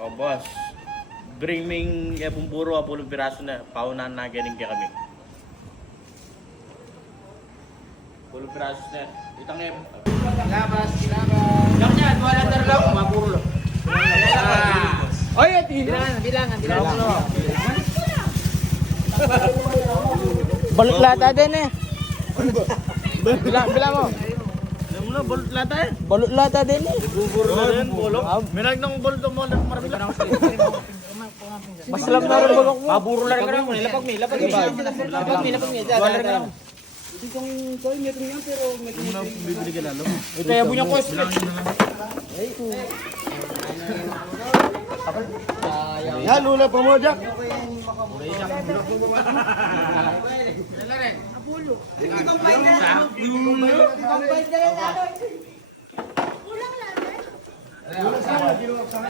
Oh, boss. Bringing bumburo apulong piraso na. Paunahan na ganing kaya kami. Pulong piraso na. Itang em. Kilabas. Yang niya, 200 lang. Mapuro lang. Oy, bilangan. Balot lata din eh. Bilang mo. Alam mo na, balot lata eh. Balot lata din eh. Buburo na rin, bulok. Minag ng balot mo na marami. Mas lang na rin bulok mo. Maburo lang ka lang. Lapag mi. Bibili ka lalo. Ito yung bunya ko. Yan, lula pa mo dyan. Kulang lang eh.